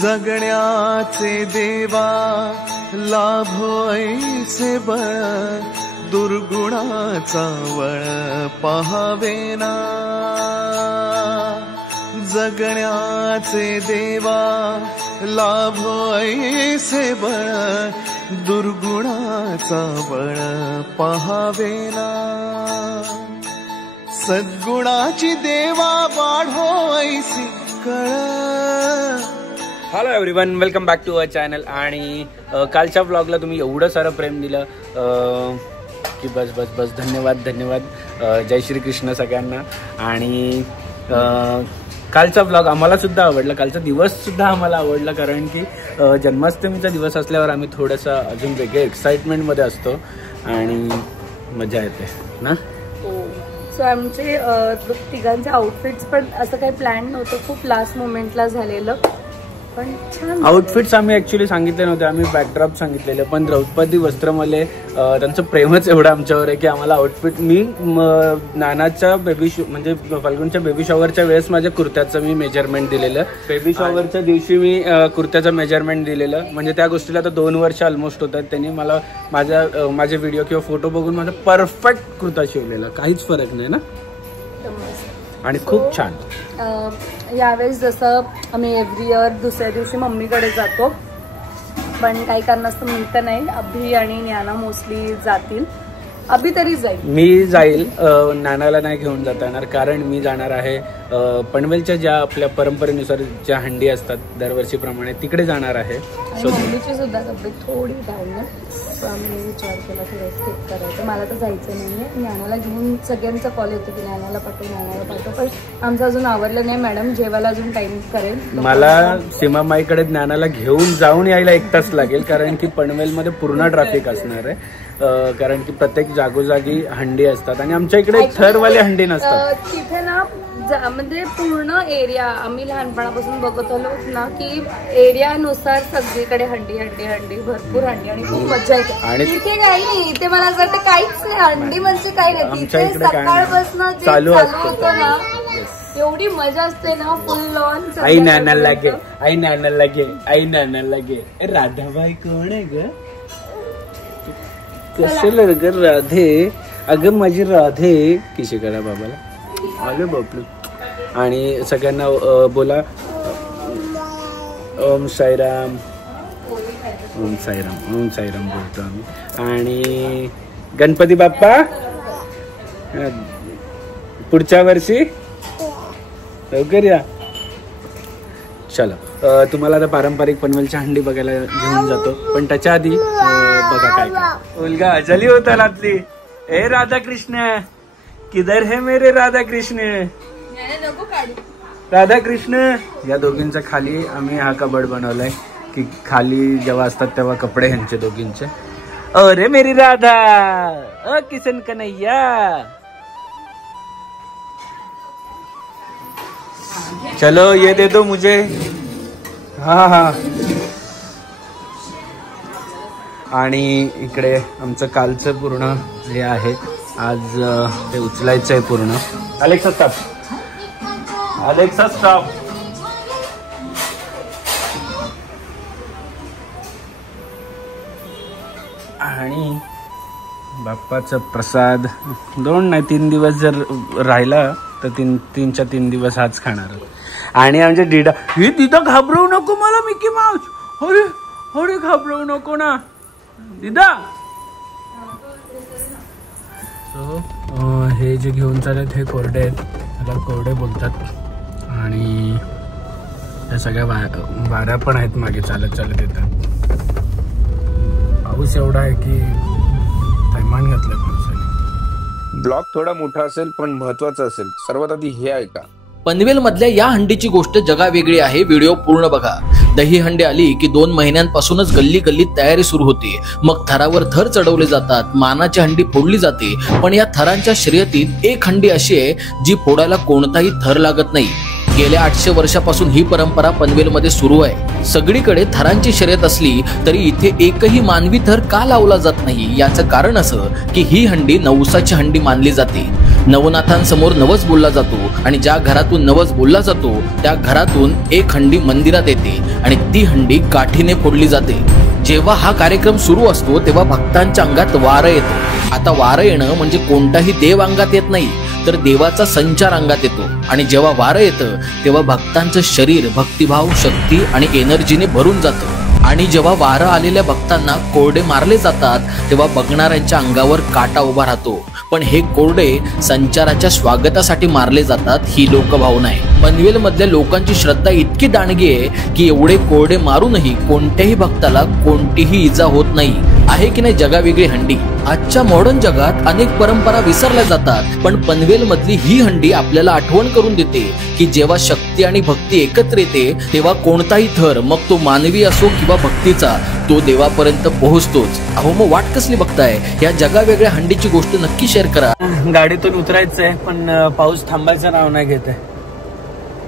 जगण्याचे देवा लाभो ऐसे बळ, दुर्गुणाचा वळ पहावेना। जगण्याचे देवा लाभो ऐसे बळ, दुर्गुणाचा बळ पहावेना। सद्गुणाची देवा वाढो ऐसी कळ। Hello everyone, welcome back to our channel. आणि कालच्या ब्लॉगला तुम्ही एवढं सारं प्रेम दिलं की बस बस बस धन्यवाद धन्यवाद। जय श्री कृष्ण सगळ्यांना। आणि कालचा ब्लॉग आम्हाला सुद्धा आवडला, कालचा दिवस सुद्धा आम्हाला आवडला, कारण की जन्माष्टमीचा दिवस असल्यावर आम्ही थोडंसं अजून वेगळे एक्साइटमेंटमध्ये असतो आणि मजा येते ना। सो आमचे तिघांचे आउटफिट्स पण असं काही प्लॅन नव्हतं, खूप लास्ट मोमेंटला झालेलं, पण छान आउटफिट्स आम्ही ऍक्च्युली सांगितले नव्हते, आम्ही बॅकड्रॉप सांगितलेले। पण द्रौपदी वस्त्रमले त्यांचं प्रेमच एवढं आमच्यावर आहे की आम्हाला आउटफिट, मी नानाच्या म्हणजे फाल्गुनच्या बेबी शॉवरच्या वेळेस माझ्या कुर्त्याचं मी मेजरमेंट दिलेलं, बेबी शॉवरच्या दिवशी मी कुर्त्याचं मेजरमेंट दिलेलं, म्हणजे त्या गोष्टीला आता 2 वर्ष ऑलमोस्ट होतात। त्यांनी मला माझे व्हिडिओ किंवा फोटो बघून माझा परफेक्ट कुर्ता शिवलेला, काहीच फरक नाही ना, आणि खूप छान। यावेळेस जसं आम्ही एव्हरी इयर दुसऱ्या दिवशी मम्मीकडे जातो, पण काही कारणास्तव मी तर नाही, अभि आणि ज्ञाना मोस्टली जातील। अभि तरी जाईल, मी जाईल, नानाला नाही घेऊन जाता येणार, कारण मी जाणार आहे पनवेलच्या ज्या आपल्या परंपरेनुसार ज्या हंडी असतात दरवर्षीप्रमाणे तिकडे जाणार आहे। मम्मीची सुद्धा तब्येत थोडी डाऊन आहे, सो आम्ही विचार केला थोडं स्किप करायचं। मला तर जायचं नाहीये, ज्ञानाला घेऊन सगळ्यांचा कॉल येतो की ज्ञानाला पाठव, पण आमचं अजून आवरलं नाही मॅडम, जेवायला अजून टाइम करेल। मला सीमामाईकडे ज्ञानाला घेऊन जाऊन यायला 1 तास लागेल, कारण की पनवेलमध्ये पूर्ण ट्रॅफिक असणार आहे, कारण की प्रत्येक जागोजागी हंडी असतात आणि आमच्या इकडे थरवाले हंडी नसतात। तिथे ना म्हणजे पूर्ण एरिया आम्ही लहानपणापासून बघत आलो ना की एरियानुसार सगळीकडे हंडी हंडी हंडी, भरपूर हंडी, आणि खूप मजा येते। आणि इथे काही इथे मला असं वाटतं काहीच नाही, हंडी म्हणजे काही नाही, तिथे सकाळपासून चालू होतं ना, एवढी मजा असते ना, फुल लॉन। आई नानाला लागे, आई नानाला लागे, आई नानाला लागे। राधाबाई कोण आहे ग? कशाला ग राधे? अगं माझी राधे किशी करा बाबाला, आले बापले। आणि सगळ्यांना बोला ओम साईराम, ओम साईराम, ओम साईराम बोलतो आम्ही। आणि गणपती बाप्पा पुढच्या वर्षी लवकर या। चला, तुम्हाला आता पारंपरिक पनवेलच्या हंडी बघायला घेऊन जातो, पण त्याच्या आधी बघा काय मुलगा अजली होता लातली। ए राधा कृष्ण किधर है मेरे राधा कृष्ण, राधा कृष्ण। या दोघींचा खाली आम्ही हा कबड बनवलाय की खाली जेव्हा असतात तेव्हा कपडे ह्यांचे दोघींचे। अरे मेरी राधा, अ किशन कन्हैया। चलो ये दे दो मुझे। हाँ हाँ। आणि इकडे आमचं कालचं पूर्ण जे आहे आज ते उचलायचं आहे पूर्ण। Alexa stop, Alexa stop. आणि बाप्पाचा प्रसाद 2 नाही 3 दिवस जर राहिला तर 3 दिवस हाच खाणार। आणि आमच्या दिदा, हे दिदा घाबरवू नको मला मिकी माऊस, अरे अरे घाबरवू नको ना दिदा। हे जे घेऊन चालत हे कोरडे आहेत, त्याला कोरडे बोलतात। आणि या सगळ्या वाऱ्या पण आहेत मागे, चालत चालत येतात। पाऊस एवढा आहे की थैमान घातलं पावसाने। ब्लॉग थोडा मोठा असेल पण महत्वाचा असेल, सर्वात आधी हे ऐका। पनवेल मधल्या या हंडीची गोष्ट जगावेगळी आहे, व्हिडिओ पूर्ण बघा। दही हंडी आली की 2 महिन्यांपासूनच गल्ली गल्लीत तयारी सुरू होते, मग थरावर थर चढवले जातात, मानाची हंडी फोडली जाते। पण या थरांच्या शर्यतीत एक हंडी अशी आहे जी फोडायला कोणताही थर लागत नाही। गेल्या 800 वर्षापासून ही परंपरा पनवेलमध्ये सुरू आहे। सगळीकडे थरांची शर्यत असली तरी इथे एकही मानवी थर का लावला जात नाही, याचं कारण असं की ही हंडी नवसाची हंडी मानली जाते। नवनाथांसमोर नवस बोलला जातो आणि ज्या घरातून नवस बोलला जातो त्या घरातून एक हंडी मंदिरात येते आणि ती हंडी काठीने फोडली जाते. जेव्हा हा कार्यक्रम सुरू असतो तेव्हा भक्तांच्या अंगात वारं येतं. आता वारं येणं म्हणजे कोणताही देव अंगात येत नाही, तर देवाचा संचार अंगात येतो. आणि जेव्हा वारं येतं तेव्हा भक्तांचं शरीर भक्तिभाव, शक्ती आणि एनर्जीने भरून जातं. आणि जेव्हा वारं आलेल्या भक्तांना कोरडे मारले जातात तेव्हा बघणाऱ्यांच्या अंगावर काटा उभा राहतो. पण हे कोरडे संचाराच्या स्वागतासाठी मारले जातात ही लोकभावना आहे. पनवेल मधल्या लोकांची श्रद्धा इतकी दांडगी आहे की एवढे कोरडे मारूनही कोणत्याही भक्ताला कोणतीही इजा होत नाही. आहे की नाही जगावेगळी हंडी. आजच्या मॉडर्न जगात अनेक परंपरा विसरल्या जातात, पण पनवेल मधली ही हंडी आपल्याला आठवण करून देते की जेव्हा शक्ती आणि भक्ती एकत्र येते तेव्हा कोणताही थर, मग तो मानवी असो किंवा भक्तीचा, तो देवापर्यंत पोहोचतोच. अहो मग वाट कसली बघताय? या जगावेगळ्या हंडीची गोष्ट नक्की शेअर करा. गाडीतून उतरायचंय पण पाऊस थांबायचं नाव नाही घेत आहे.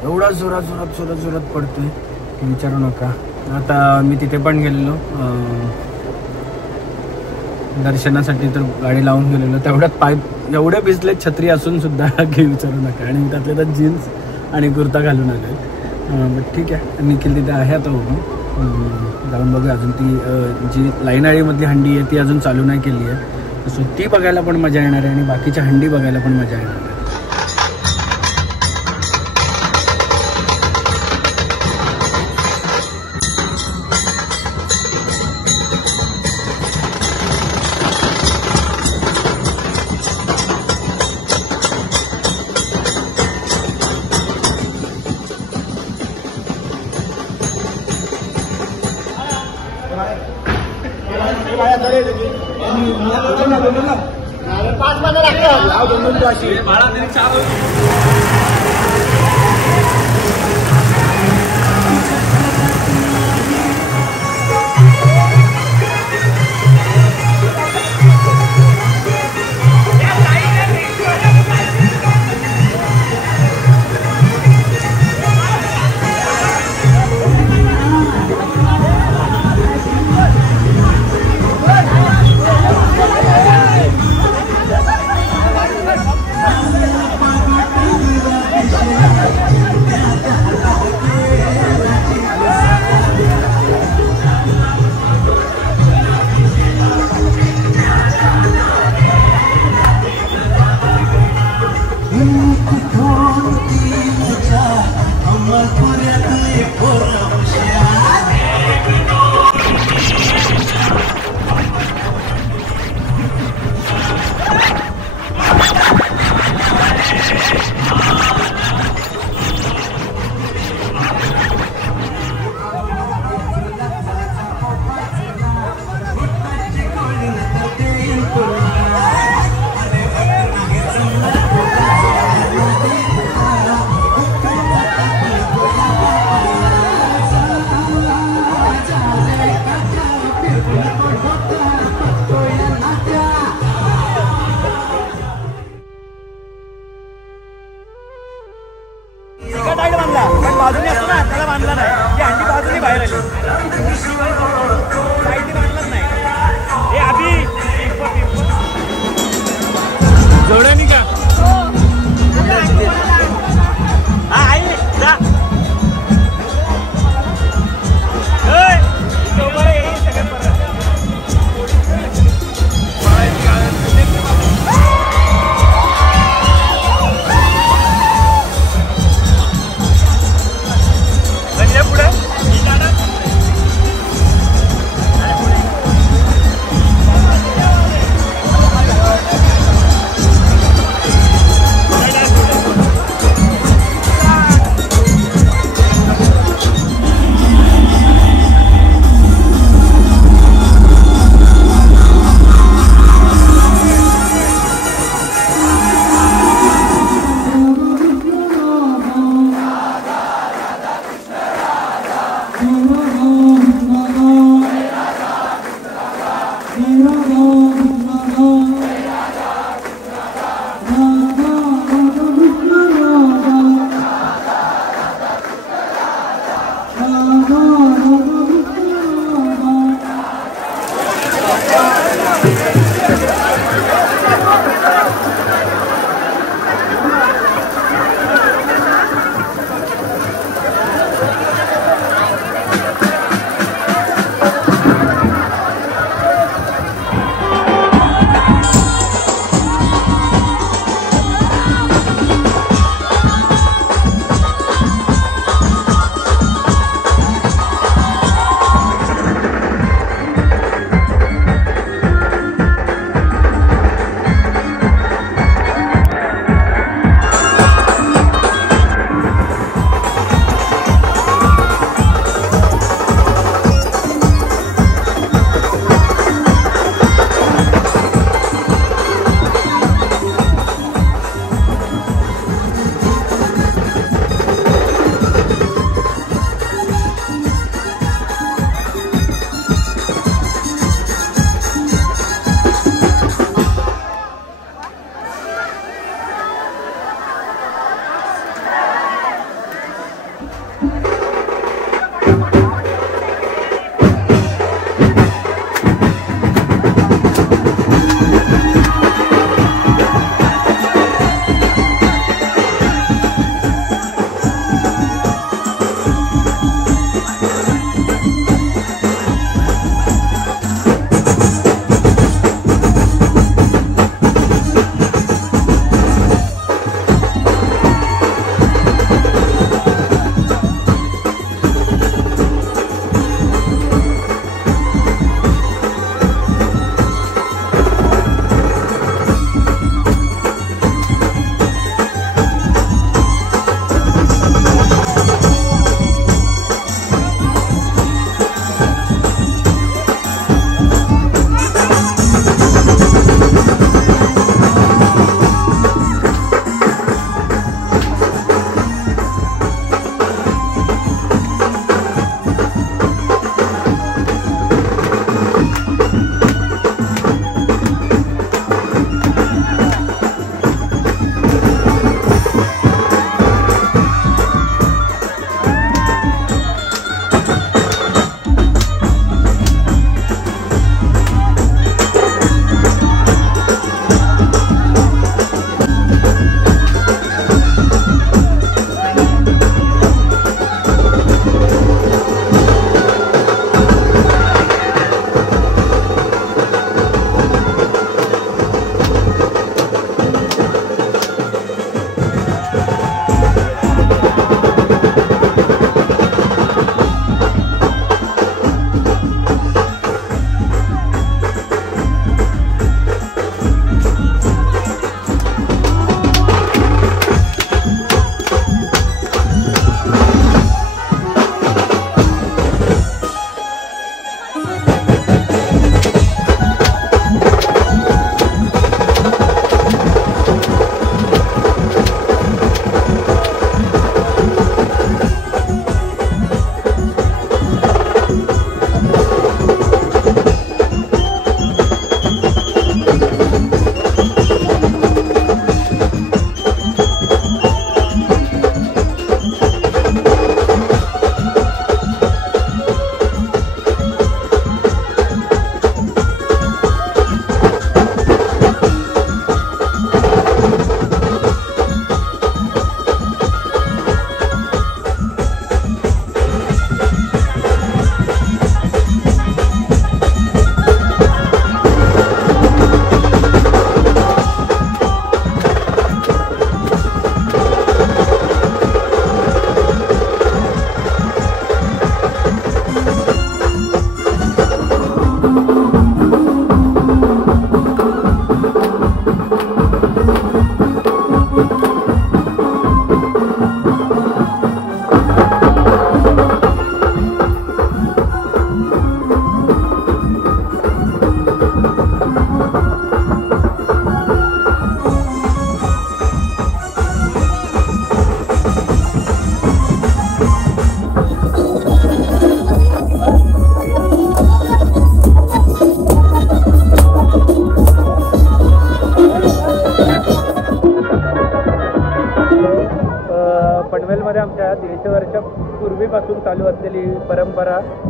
एवढा जोरात जोरात जोरात जोरात पडतोय की विचारू नका. आता मी तिथे पण गेलेलो दर्शनासाठी, तर गाडी लावून गेलेलो, तेवढ्यात पाय एवढे भिजले छत्री असून सुद्धा की विचारू नका. आणि त्यातले तर जीन्स आणि कुर्ता घालून आले. बट ठीक आहे, निखिल तिथे आहे आता उभं. जाऊन बघूया. अजून ती जी लाईनाळीमधली हंडी आहे ती अजून चालू नाही केली आहे, सो ती बघायला पण मजा येणार आहे आणि बाकीच्या हंडी बघायला पण मजा येणार आहे.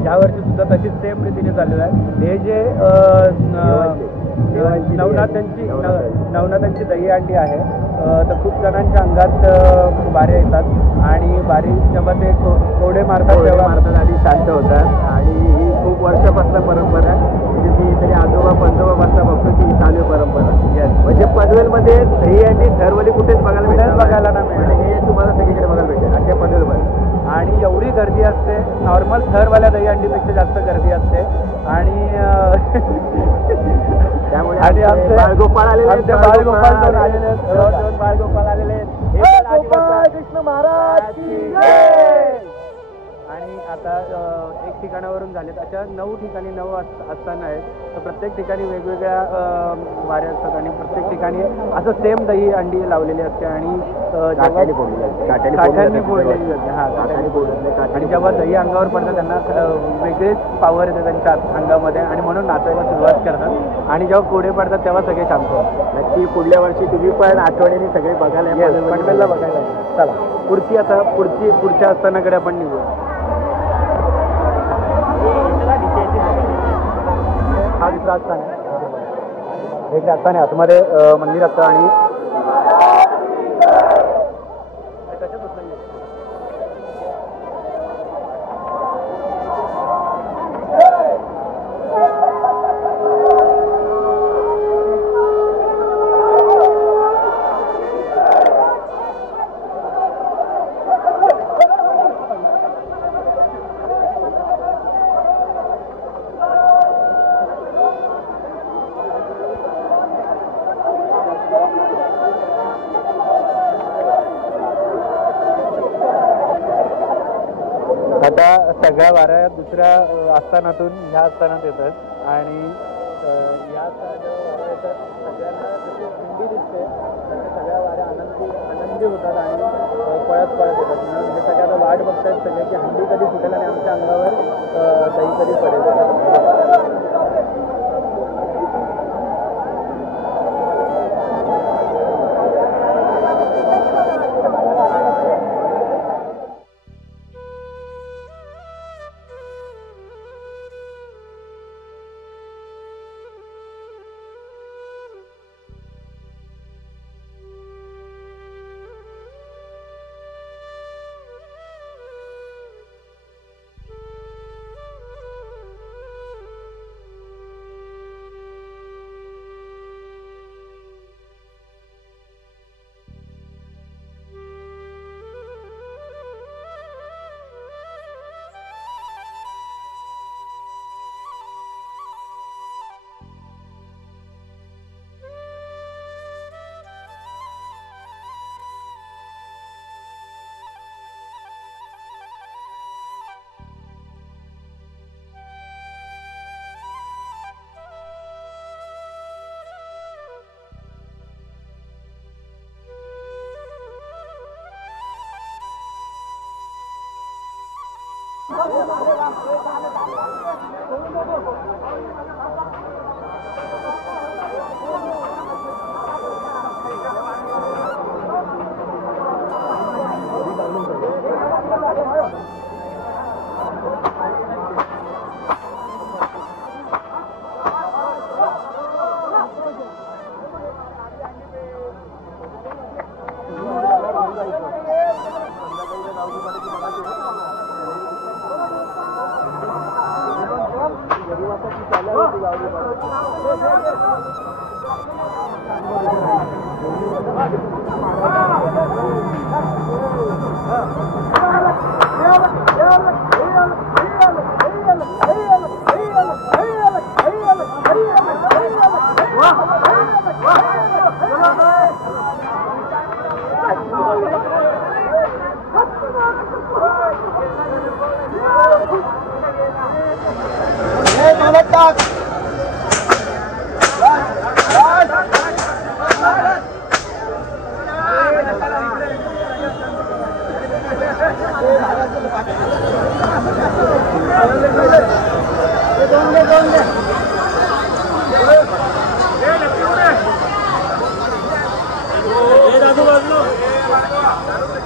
या वर्षी सुद्धा तशीच सेम रीतीने चालू आहे. हे जे नवनाथांची दहीहंडी आहे, तर खूप जणांच्या अंगात बारे येतात आणि बारी जेव्हा ते कोडे मारतात तेव्हा आणि शांत होतात. आणि ही खूप वर्षापासून परंपरा, म्हणजे मी तरी आजोबा पंजोबापासून बघतो की ही चालू परंपरा. म्हणजे पनवेलमध्ये दहीहंडी ठरवली कुठेच बघायला नाही मिळेल. हे तुम्हाला सगळीकडे बघायला भेटेल अख्या पनवेलमध्ये. आणि एवढी गर्दी असते, नॉर्मल थरवाल्या दहीहंडीपेक्षा जास्त गर्दी असते. आणि त्यामुळे बाळगोपाळ आलेले कृष्ण महाराज. आणि आता एक ठिकाणावरून झालेत, अशा 9 ठिकाणी 9 असताना आहेत. तर प्रत्येक ठिकाणी वेगवेगळ्या वाऱ्या असतात आणि प्रत्येक ठिकाणी असं सेम दही अंडी लावलेली असते आणि काठ्यांनी फोडलेली जाते. आणि जेव्हा दही अंगावर पडतं त्यांना वेगळेच पॉवर येते त्यांच्या अंगामध्ये आणि म्हणून नाचायला सुरुवात करतात. आणि जेव्हा कोडे पडतात तेव्हा सगळे शांत होतात. नक्की पुढल्या वर्षी तुम्ही पण आठवणीने सगळे बघायला पनवेलला बघायला. चला पुढच्या आस्थानाकडे आपण निघू. हा दुसरा आस्थान आहे. एक आस्थान आहे, आतमध्ये मंदिर असतं आणि आता सगळ्या वाऱ्या दुसऱ्या आस्थानातून ह्या आस्थानात येतात आणि या वाऱ्या येतात. सगळ्यांना जशी दिंडी दिसते तसे सगळ्या वाऱ्या आनंदी होतात आणि पळत येतात. म्हणून हे सगळ्यांना वाट बघतात सगळे की हंडी कधी सुटेल आणि आमच्या अंगावर दही कधी पडेल.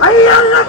Ayala!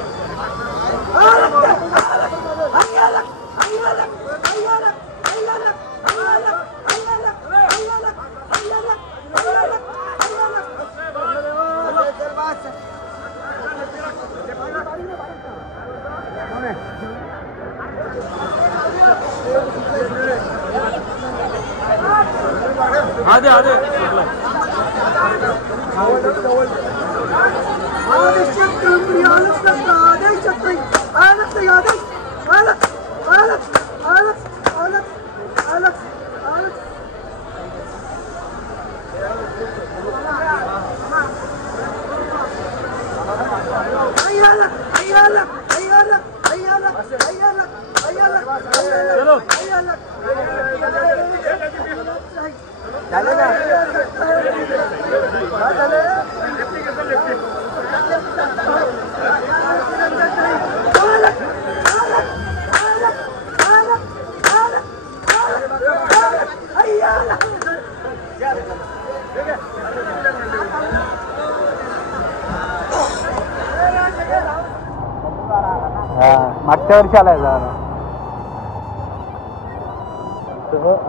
मागच्या वर्षी आलाय जरा.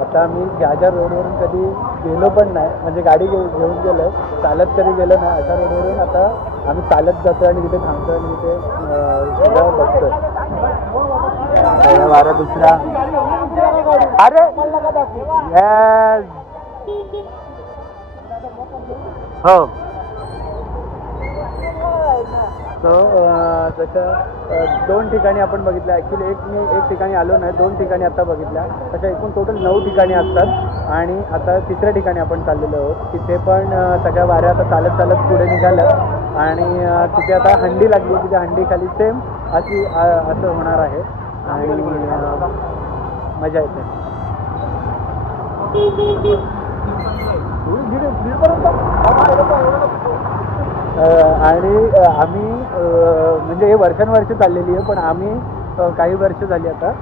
आता आम्ही ज्या रोडवरून कधी गेलो पण नाही, म्हणजे गाडी घेऊन गेलो, चालत कधी गेलो नाही, अशा रोडवरून आता आम्ही चालत जातो आणि तिथे थांबतो आणि तिथे सगळं बघतोय. वारा दुसरा अरे हो तसं 2 ठिकाणी आपण बघितलं. ॲक्च्युली एक ठिकाणी आलो नाही, 2 ठिकाणी आता बघितल्या. तशा एकूण टोटल 9 ठिकाणी असतात आणि आता 3ऱ्या ठिकाणी आपण चाललेलो आहोत. तिथे पण सगळ्या वाऱ्या आता चालत चालत पुढे निघाल्या आणि तिथे आता हंडी लागली. तिथे हंडीखाली सेम असं होणार आहे आणि मजा येते. आणि आम्ही म्हणजे हे वर्षानुवर्ष चाललेली आहे, पण आम्ही काही वर्ष झाली आता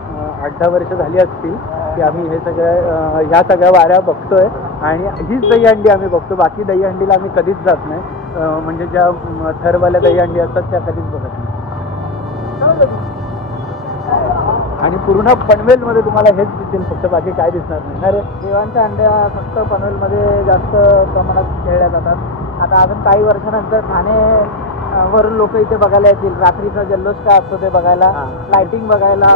8-10 वर्ष झाली असतील की आम्ही हे सगळं ह्या सगळ्या वाऱ्या बघतोय आणि हीच दहीहंडी आम्ही बघतो. बाकी दहीहंडीला आम्ही कधीच जात नाही, म्हणजे ज्या थरवाल्या दहीहंडी असतात त्या कधीच बघत नाही. आणि पूर्ण पनवेलमध्ये तुम्हाला हेच दिसेल, फक्त बाकी काय दिसणार नाही. अरे देवांच्या अंड्या फक्त पनवेलमध्ये जास्त प्रमाणात खेळल्या जातात. आता अजून काही वर्षानंतर ठाणे वरून लोक इथे बघायला येतील. रात्रीचा जल्लोष काय असतो ते बघायला, लाइटिंग बघायला,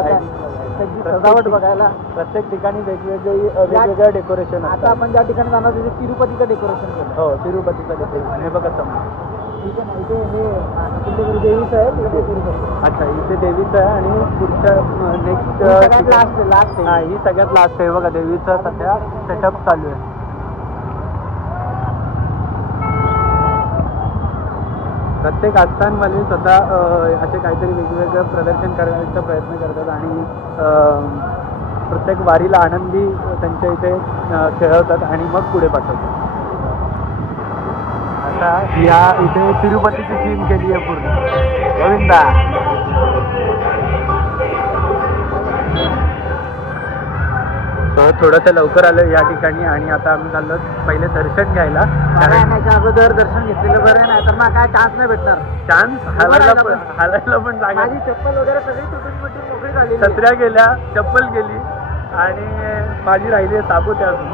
त्याची सजावट बघायला. प्रत्येक ठिकाणी वेगवेगळं डेकोरेशन. आता आपण ज्या ठिकाणी जाणार तिथे तिरुपतीचं डेकोरेशन केलं. हो, तिरुपतीचं डेकोरेशन हे बघा समजा. ठीक आहे ना, इथे हे देवीचं आहे. अच्छा, इथे देवीचं आहे आणि पुढच्या नेक्स्ट लास्ट हा ही सगळ्यात लास्ट आहे बघा. देवीचं सध्या सेटअप चालू आहे. प्रत्येक आस्थानवाले स्वतः असे काहीतरी वेगवेगळं प्रदर्शन करण्याचा प्रयत्न करतात आणि प्रत्येक वारीला आनंदी त्यांच्या इथे खेळवतात आणि मग पुढे पाठवतात. आता या इथे तिरुपतीची थीम केली आहे पूर्ण. गोविंदा थोडंसं लवकर आलं या ठिकाणी आणि आता आम्ही चाललो पहिले दर्शन घ्यायला. अगोदर दर्शन घेतलेलं बरं, नाही तर मग काय चान्स नाही भेटणार. चान्स हालायला पण जागा. माझी चप्पल वगैरे सगळी तुटून मोकळी झाली. छत्र्या गेल्या, चप्पल गेली आणि माझी राहिली साबूत अजून.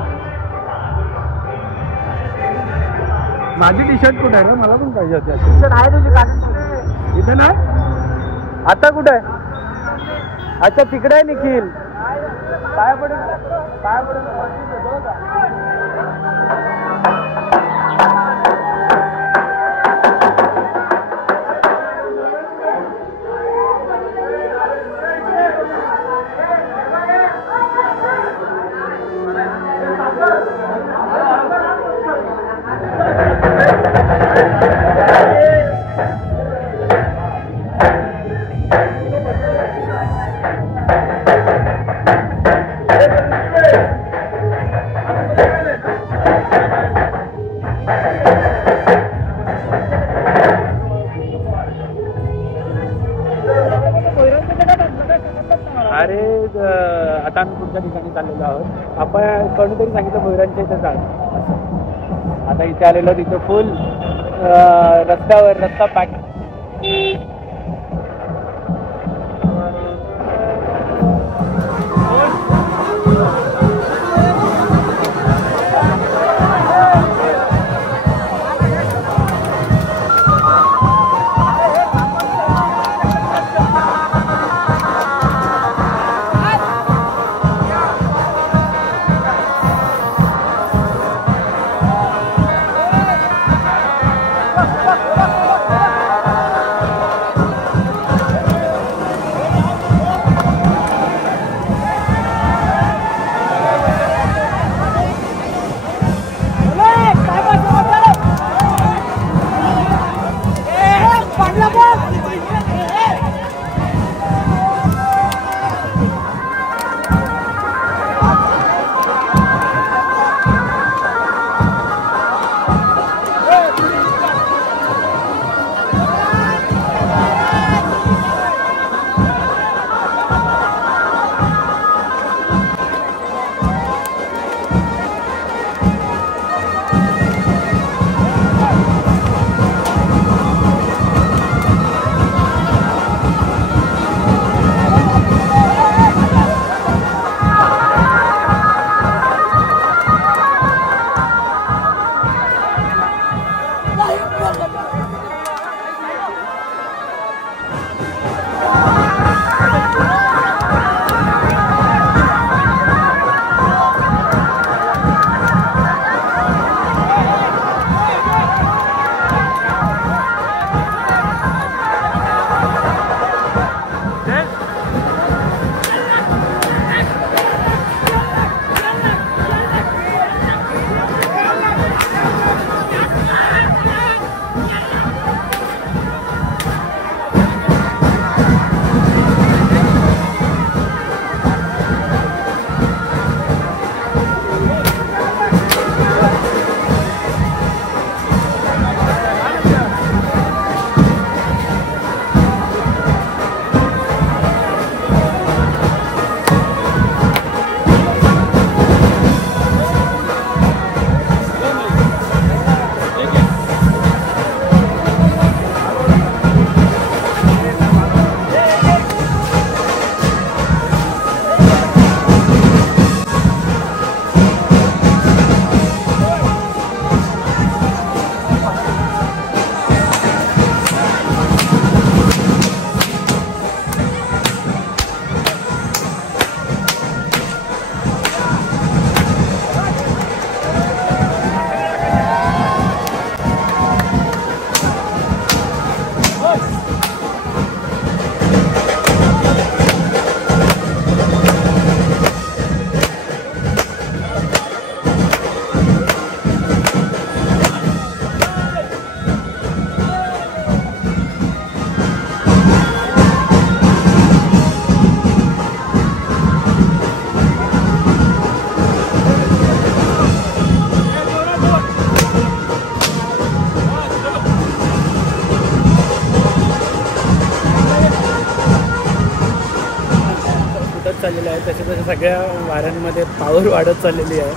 माझी टी शर्ट कुठे आहे ना, मला पण पाहिजे होती. टी शर्ट आहे तुझी कारण इथे नाही. आता कुठे आहे? अच्छा तिकडे आहे निखिल. काय पडेल काय पडेल. आता आम्ही पुढच्या ठिकाणी चाललेलो आहोत. आपण कोणीतरी सांगितलं भोयरांच्या इथे जाण. आता इथे आलेलो, तिथे फुल रस्ता पॅक. चाललेलं आहे तसे तसे सगळ्या वाऱ्यांमध्ये पावर वाढत चाललेली आहे.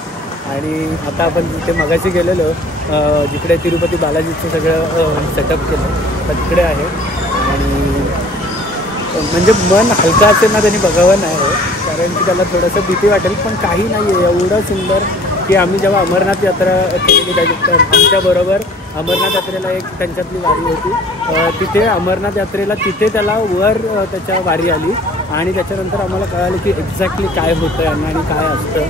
आणि आता आपण जिथे मगाशी गेलेलो जिकडे तिरुपती बालाजीचं सगळं सेटअप केलं तर तिकडे आहे. आणि म्हणजे मन हलकं असेल ना त्यांनी बघावं नाही आहे, कारण की त्याला थोडंसं भीती वाटेल, पण काही नाही आहे. एवढं सुंदर की आम्ही जेव्हा अमरनाथ यात्रा केलेली त्याच्या आमच्याबरोबर अमरनाथ यात्रेला एक त्यांच्यातली वारी होती. तिथे अमरनाथ यात्रेला तिथे त्याला वर त्याच्या वारी आली आणि त्याच्यानंतर आम्हाला कळालं की एक्झॅक्टली काय होतं यांना आणि काय असतं,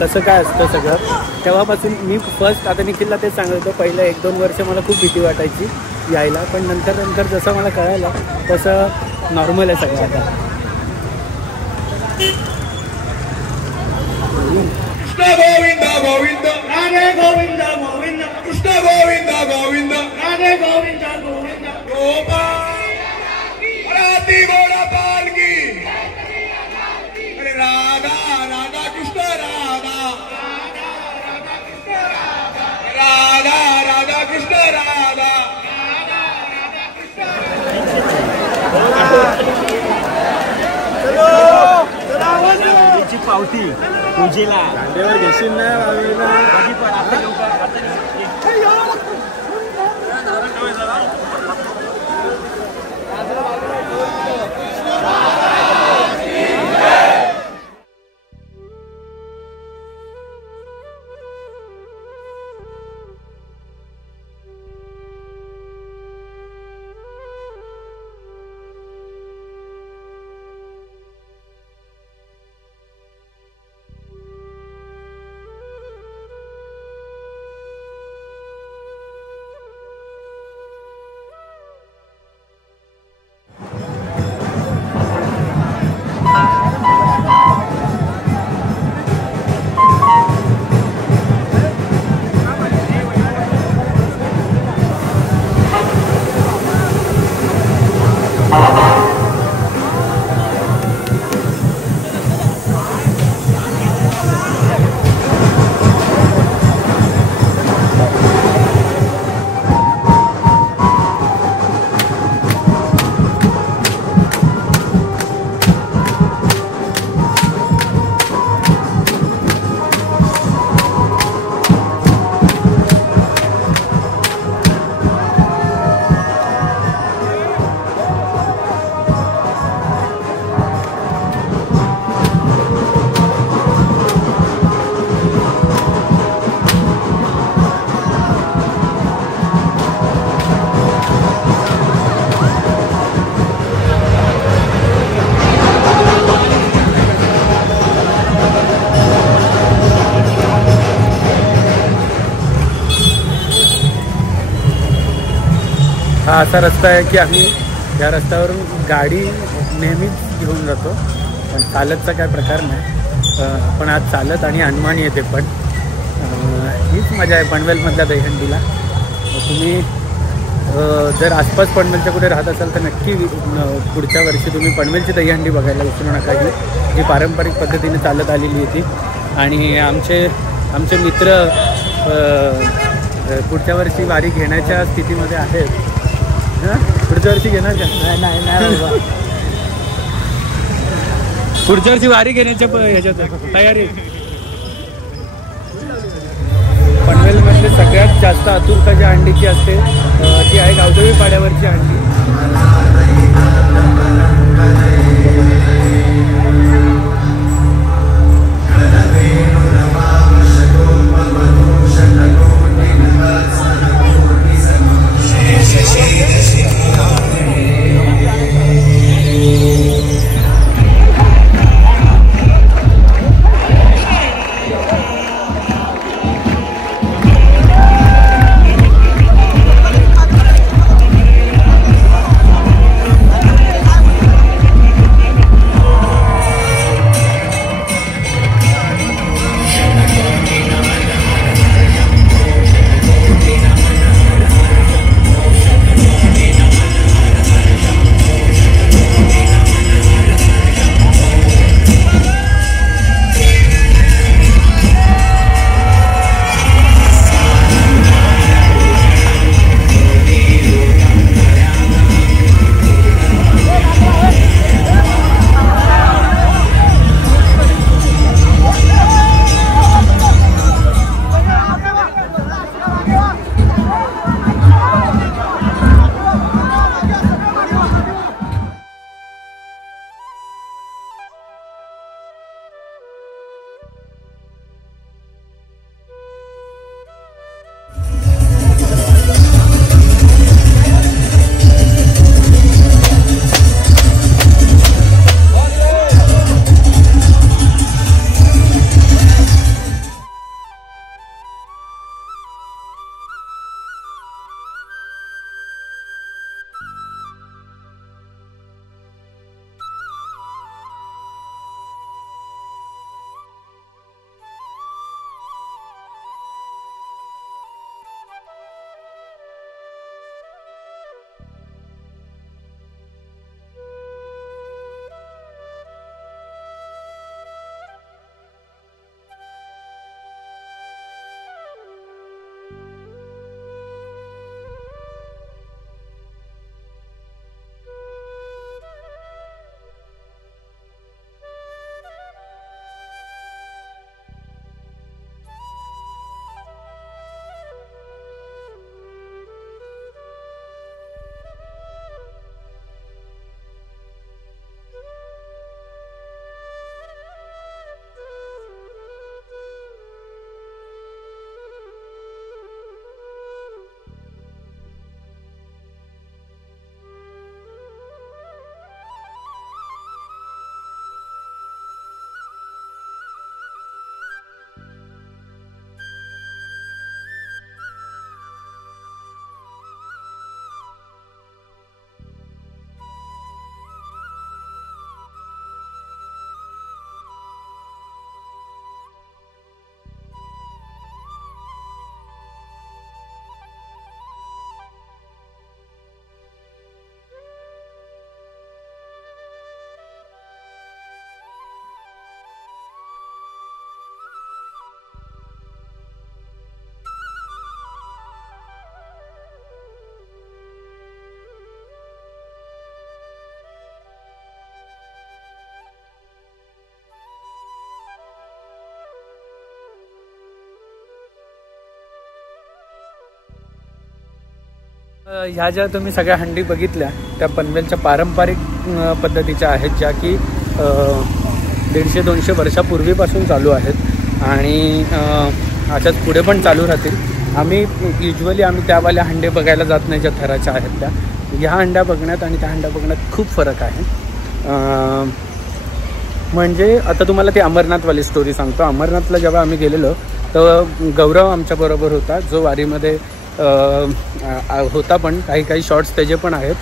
कसं काय असतं सगळं. तेव्हापासून मी फर्स्ट आता निखिलला तेच सांगत होतो, पहिलं 1-2 वर्ष मला खूप भीती वाटायची यायला, पण नंतर जसं मला कळालं तसं नॉर्मल आहे सगळं आता. कृष्ण गोविंद गोविंद राधे गोविंद गोविंद कृष्ण गोविंद गोविंद राधे गोविंद गोविंद गोपाल राधी गोपाल की अरे राधा राधा कृष्ण राधा राधा राधा कृष्ण राधा पावती पूजेला दांडेवर घेशील ना आधी पण आता हा असा रस्ता आहे की आम्ही या रस्त्यावरून गाडी नेहमीच घेऊन जातो, पण चालतचा काय प्रकार नाही. पण आज चालत आणि हनुमान येते, पण हीच मजा आहे पनवेलमधल्या दहीहंडीला. तुम्ही जर आसपास पनवेलच्या कुठे राहत असाल तर नक्की पुढच्या वर्षी तुम्ही पनवेलची दहीहंडी बघायला विसरू नका, जी पारंपरिक पद्धतीने चालत आलेली होती. आणि आमचे मित्र पुढच्या वर्षी वारी घेण्याच्या स्थितीमध्ये आहेत. पुढच्या वर्षी घेणार का? नाही पुढच्या वर्षी वारी घेण्याच्या ह्याच्यात तयारी. पनवेलमधली सगळ्यात जास्त आतुरता ज्या अंडीची असते ती आहे गावदेवी पाड्यावरची अंडी. ह्या ज्या तुम्ही सगळ्या हंडी बघितल्या त्या पनवेलच्या पारंपरिक पद्धतीच्या आहेत, ज्या की 150-200 वर्षापूर्वीपासून चालू आहेत आणि अशाच पुढे पण चालू राहतील. आम्ही त्यावाल्या हंडे बघायला जात नाही ज्या थराच्या आहेत त्या. ह्या हंड्या बघण्यात आणि त्या हंड्या बघण्यात खूप फरक आहे. म्हणजे आता तुम्हाला ती अमरनाथवाली स्टोरी सांगतो. अमरनाथला जेव्हा आम्ही गेलेलो तर गौरव आमच्याबरोबर होता, जो वारीमध्ये होता. पण काही शॉर्ट्स त्याचे पण आहेत.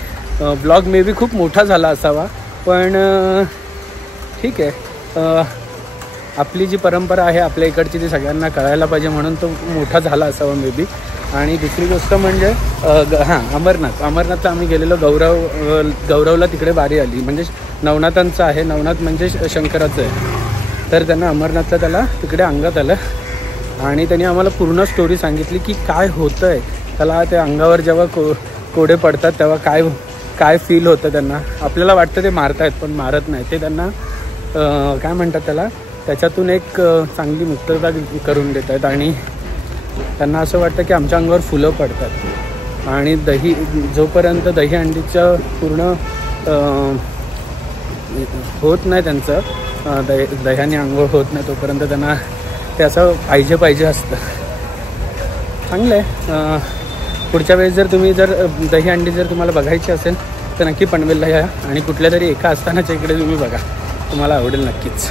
ब्लॉग मे बी खूप मोठा झाला असावा, पण ठीक आहे. आपली जी परंपरा आहे आपल्या इकडची ती सगळ्यांना कळायला पाहिजे म्हणून तो मोठा झाला असावा मे बी. आणि दुसरी गोष्ट म्हणजे अमरनाथला आम्ही गेलेलो. गौरवला तिकडे वारी आली, म्हणजे नवनाथांचं आहे. नवनाथ म्हणजे शंकराचं आहे. तर त्यांना अमरनाथला त्याला तिकडे अंगात आलं आणि त्यांनी आम्हाला पूर्ण स्टोरी सांगितली की काय होतं आहे त्याला. त्या अंगावर जेव्हा कोडे पडतात तेव्हा काय फील होतं त्यांना. आपल्याला वाटतं ते मारतायत पण मारत नाही ते. त्यांना काय म्हणतात त्याला, त्याच्यातून एक चांगली मुक्तता करून देत आहेत आणि त्यांना असं वाटतं की आमच्या अंगावर फुलं पडतात. आणि जोपर्यंत दहीहंडीचं पूर्ण होत नाही त्यांचं, दह्याने आंघोळ होत नाही तोपर्यंत त्यांना ते असं पाहिजे असतं. चांगलं आहे. पुढच्या वेळेस जर दहीहंडी जर तुम्हाला बघायची असेल तर नक्की पनवेलला या आणि कुठल्या तरी एका आस्थानाच्या इकडे तुम्ही बघा, तुम्हाला आवडेल नक्कीच.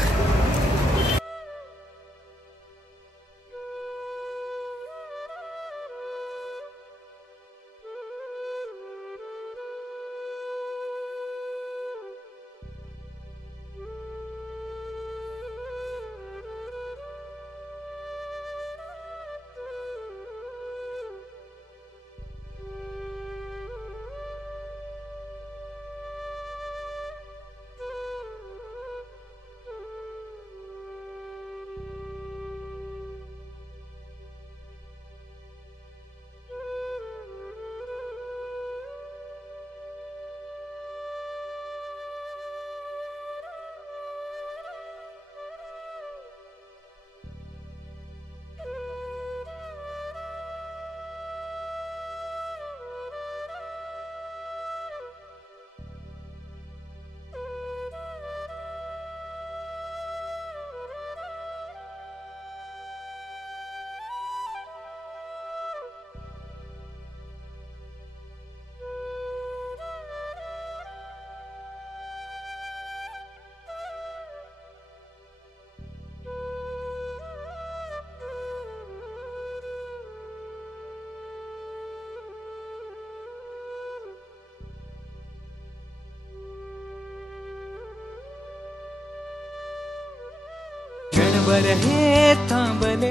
क्षणभर हे थांबले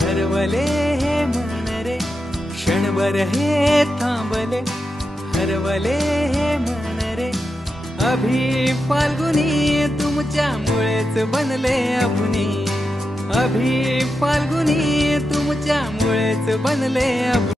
हरवले हे मन रे. क्षणभर हे थांबले हरवले हे मन रे. अभि फाल्गुनी तुमच्यामुळेच बनले अभुनी. अभि फाल्गुनी तुमच्यामुळेच बनले अभुनी.